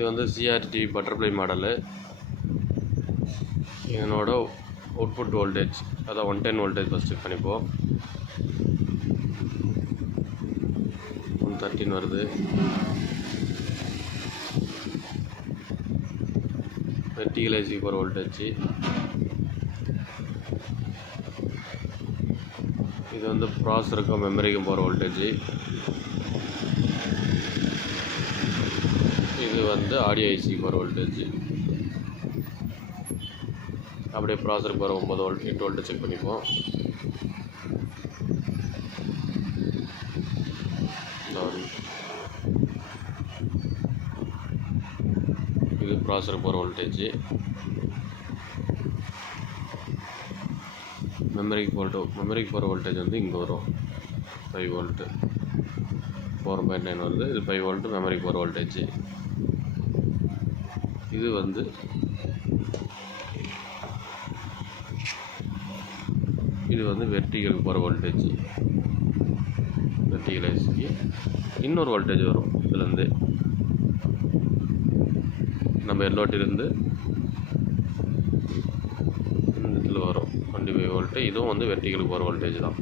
இது வந்து CRT butterfly model. இதனோட அவுட்புட் வோல்டேஜ் அதான் 110 வோல்டேஜ் ஃபஸ்ட் செக் பண்ணிப்போம். 113 வருது. வெர்டிகல் ஐசி போகிற வோல்டேஜ் இது வந்து ப்ராசஸருக்கும் மெமரிக்கும் போகிற வோல்டேஜ். இது வந்து ஆடியோ ஐசி போகிற வோல்டேஜ். அப்படியே ப்ராசஸருக்கு போகிற 9 வோல்ட் 8 வோல்ட்டு செக் பண்ணிப்போம். இது ப்ராசஸருக்கு போகிற வோல்டேஜ். மெமரிக்கு போகிற வோல்டேஜ் வந்து இங்கே வரும் 5 வோல்ட்டு. 4.9 வருது. இது 5 வோல்ட்டு மெமரிக்கு போகிற வோல்டேஜ். இது வந்து வெர்டிகலுக்கு போகிற வோல்டேஜ். வெர்டிகல் ஐசிக்கு இன்னொரு வோல்டேஜ் வரும். இதுலேருந்து நம்ம எல்ஓட்டிலேருந்து இதில் வரும் 25 வோல்ட்டு. இதுவும் வந்து வெர்டிகலுக்கு போகிற வோல்டேஜ் தான்.